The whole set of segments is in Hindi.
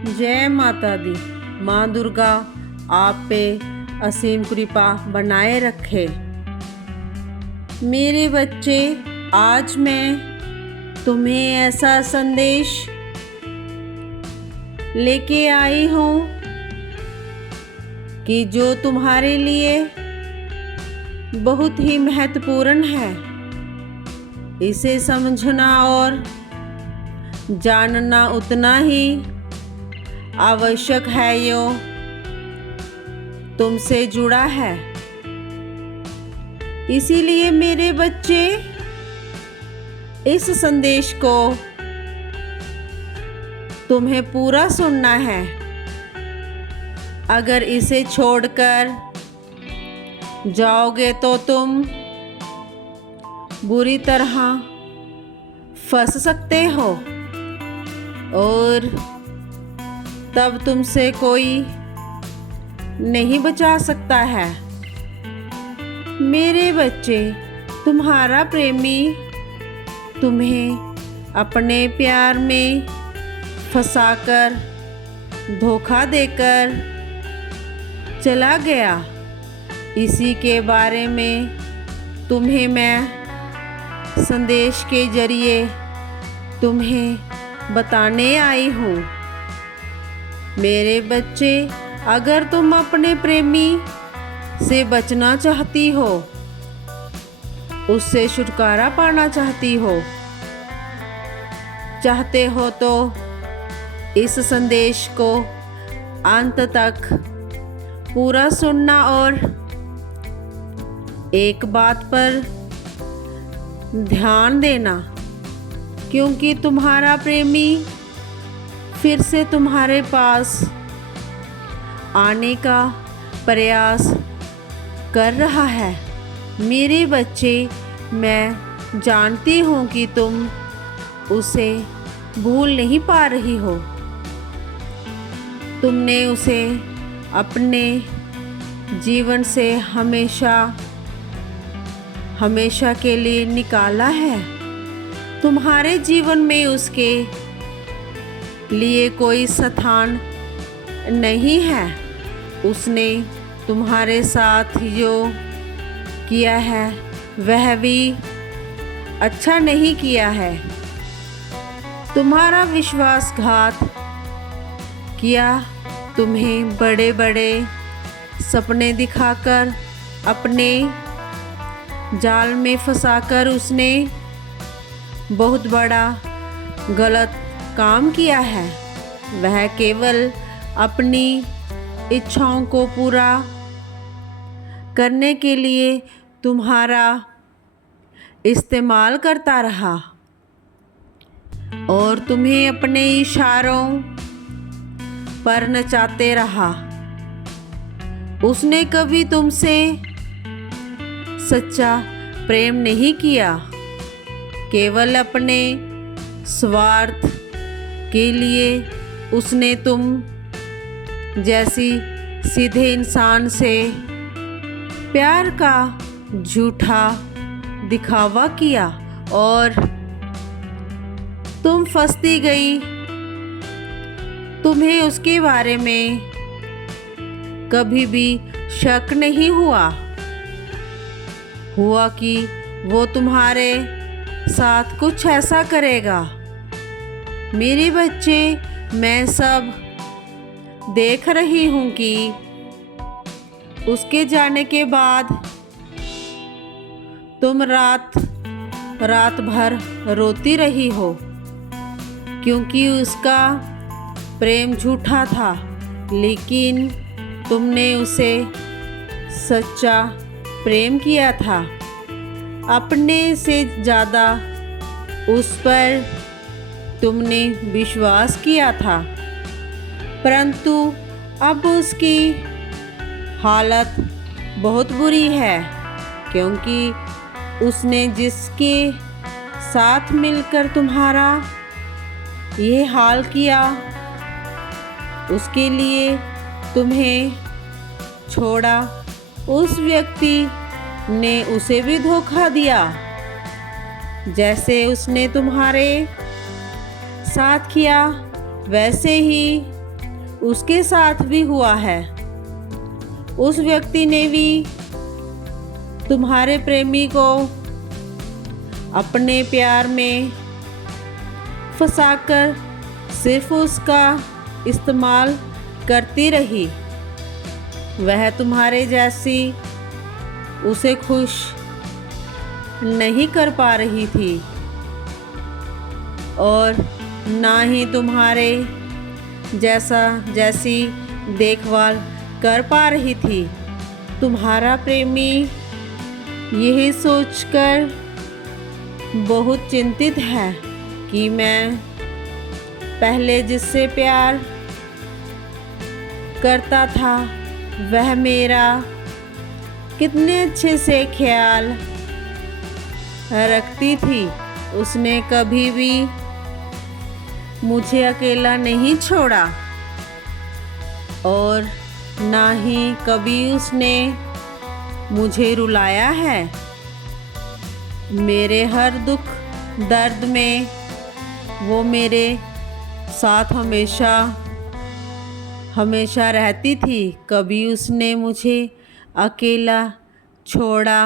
जय माता दी। माँ दुर्गा आप पे असीम कृपा बनाए रखे। मेरे बच्चे, आज मैं तुम्हें ऐसा संदेश लेके आई हूँ कि जो तुम्हारे लिए बहुत ही महत्वपूर्ण है। इसे समझना और जानना उतना ही आवश्यक है यो तुमसे जुड़ा है। इसीलिए मेरे बच्चे, इस संदेश को तुम्हें पूरा सुनना है। अगर इसे छोड़कर जाओगे तो तुम बुरी तरह फंस सकते हो और तब तुमसे कोई नहीं बचा सकता है। मेरे बच्चे, तुम्हारा प्रेमी तुम्हें अपने प्यार में फंसाकर धोखा देकर चला गया। इसी के बारे में तुम्हें मैं संदेश के जरिए तुम्हें बताने आई हूँ। मेरे बच्चे, अगर तुम अपने प्रेमी से बचना चाहती हो, उससे छुटकारा पाना चाहते हो तो इस संदेश को अंत तक पूरा सुनना और एक बात पर ध्यान देना, क्योंकि तुम्हारा प्रेमी फिर से तुम्हारे पास आने का प्रयास कर रहा है। मेरे बच्चे, मैं जानती हूँ कि तुम उसे भूल नहीं पा रही हो। तुमने उसे अपने जीवन से हमेशा के लिए निकाला है। तुम्हारे जीवन में उसके लिए कोई स्थान नहीं है। उसने तुम्हारे साथ जो किया है वह भी अच्छा नहीं किया है। तुम्हारा विश्वासघात किया, तुम्हें बड़े बड़े सपने दिखाकर अपने जाल में फंसाकर उसने बहुत बड़ा गलत काम किया है। वह केवल अपनी इच्छाओं को पूरा करने के लिए तुम्हारा इस्तेमाल करता रहा और तुम्हें अपने इशारों पर नचाते रहा। उसने कभी तुमसे सच्चा प्रेम नहीं किया। केवल अपने स्वार्थ के लिए उसने तुम जैसी सीधे इंसान से प्यार का झूठा दिखावा किया और तुम फंसती गई। तुम्हें उसके बारे में कभी भी शक नहीं हुआ कि वो तुम्हारे साथ कुछ ऐसा करेगा। मेरे बच्चे, मैं सब देख रही हूँ कि उसके जाने के बाद तुम रात भर रोती रही हो, क्योंकि उसका प्रेम झूठा था। लेकिन तुमने उसे सच्चा प्रेम किया था। अपने से ज़्यादा उस पर तुमने विश्वास किया था। परंतु अब उसकी हालत बहुत बुरी है, क्योंकि उसने जिसके साथ मिलकर तुम्हारा ये हाल किया, उसके लिए तुम्हें छोड़ा। उस व्यक्ति ने उसे भी धोखा दिया, जैसे उसने तुम्हारे साथ किया वैसे ही उसके साथ भी हुआ है। उस व्यक्ति ने भी तुम्हारे प्रेमी को अपने प्यार में फंसाकर सिर्फ उसका इस्तेमाल करती रही। वह तुम्हारे जैसी उसे खुश नहीं कर पा रही थी और ना ही तुम्हारे जैसी देखभाल कर पा रही थी। तुम्हारा प्रेमी यही सोचकर बहुत चिंतित है कि मैं पहले जिससे प्यार करता था वह मेरा कितने अच्छे से ख्याल रखती थी। उसने कभी भी मुझे अकेला नहीं छोड़ा और ना ही कभी उसने मुझे रुलाया है। मेरे हर दुख दर्द में वो मेरे साथ हमेशा रहती थी। कभी उसने मुझे अकेला छोड़ा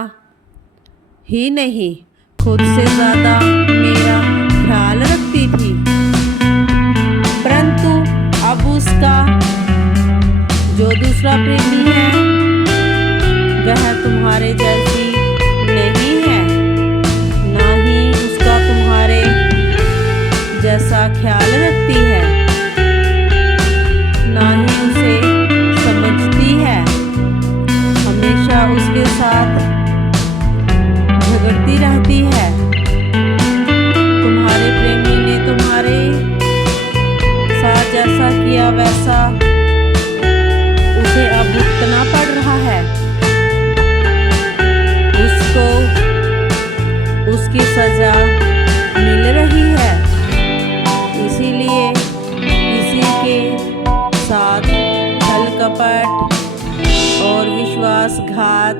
ही नहीं, खुद से ज़्यादा मेरा ख्याल रखती थी। परंतु अब उसका जो दूसरा प्रेमी है वह तुम्हारे जैसी नहीं है, ना ही उसका तुम्हारे जैसा ख्याल रखती है, ना ही उसे समझती है। हमेशा उसके साथ झगड़ती रहती है। तुम्हारे प्रेमी ने तुम्हारे साथ जैसा किया वैसा उसे अब भुगतना पड़ रहा है। उसको उसकी सजा मिल रही है। इसीलिए किसी के साथ छल कपट और विश्वासघात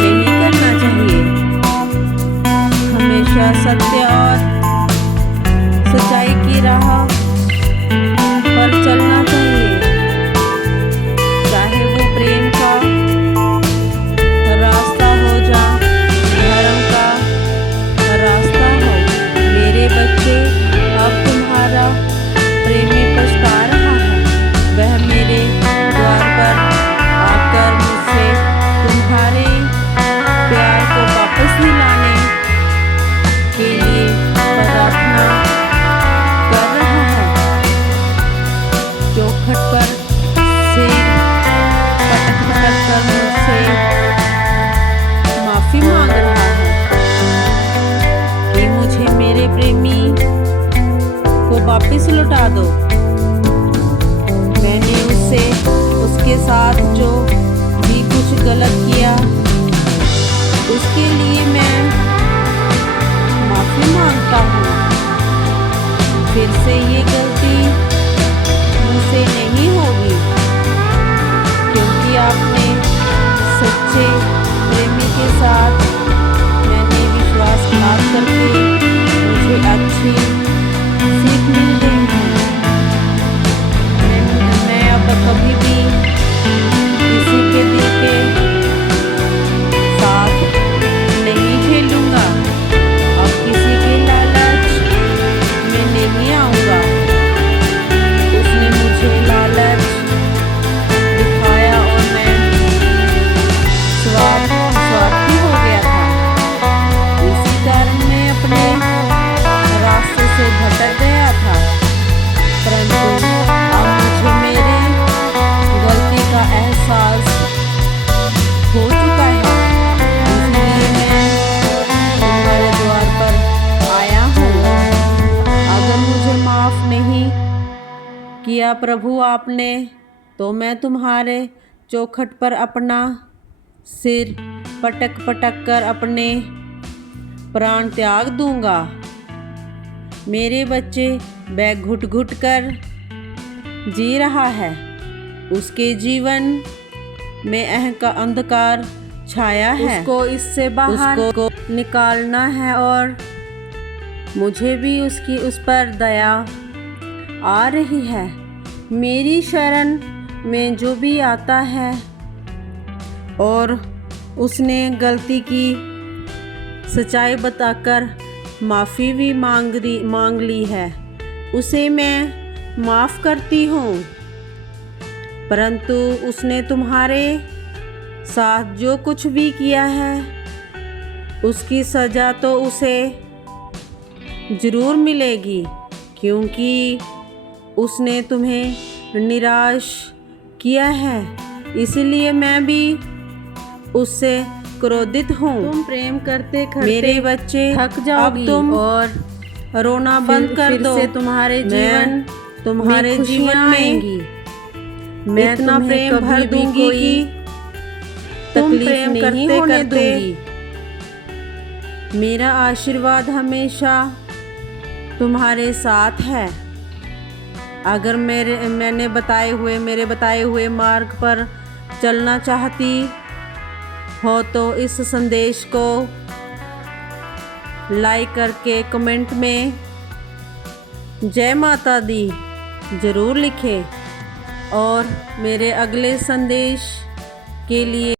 नहीं करना चाहिए। हमेशा सत्य और सच्चाई की राह पर चलना चाहिए, चाहे वो प्रेम का रास्ता हो या धर्म का रास्ता हो। मेरे बच्चे, अब तुम्हारा प्रेमी पछता रहा है। वह मेरे द्वार पर आकर मुझसे तुम्हारे प्यार को वापस दिलाने के लिए प्रार्थना कर रहा है। चौखट पर सिर पटक कर मुझसे माफी मांग रहा है कि मुझे मेरे प्रेमी को वापस लौटा दो। मैंने उसके साथ जो भी कुछ गलत किया उसके लिए मैं माफी मांगता हूँ। फिर से ये गलती मुझसे नहीं होगी, क्योंकि आपने सच्चे प्रेमी के साथ मैंने विश्वासघात करके मुझे अच्छी सीख मिल गई है। मैं अब कभी भी किसी के दिल के साथ नहीं खेलूंगा। अब किसी के लालच में नहीं आऊंगा। उसने मुझे लालच दिखाया और मैं स्वार्थी हो गया था। इसी कारण मैं अपने रास्ते से भटक गया था। परंतु अब मुझे मेरे गलती का एहसास हो चुका है। इसलिए मैं तुम्हारे द्वार पर आया हूँ। अगर मुझे माफ नहीं किया प्रभु आपने, तो मैं तुम्हारे चौखट पर अपना सिर पटक कर अपने प्राण त्याग दूंगा। मेरे बच्चे बैग घुट कर जी रहा है। उसके जीवन में अंधकार छाया है। उसको इससे बाहर निकालना है और मुझे भी उस पर दया आ रही है। मेरी शरण में जो भी आता है और उसने गलती की सच्चाई बताकर माफ़ी भी मांग ली है, उसे मैं माफ़ करती हूँ। परंतु उसने तुम्हारे साथ जो कुछ भी किया है उसकी सज़ा तो उसे ज़रूर मिलेगी, क्योंकि उसने तुम्हें निराश किया है। इसलिए मैं भी उससे क्रोधित हूँ। तुम प्रेम करते करते मेरे बच्चे थक जाओगी, अब तुम और रोना बंद कर दो। से तुम्हारे जीवन में मैं इतना प्रेम भर दूंगी कि तुम प्रेम करते करते मेरा आशीर्वाद हमेशा तुम्हारे साथ है। अगर मेरे बताए हुए मार्ग पर चलना चाहती हो तो इस संदेश को लाइक करके कमेंट में जय माता दी ज़रूर लिखें और मेरे अगले संदेश के लिए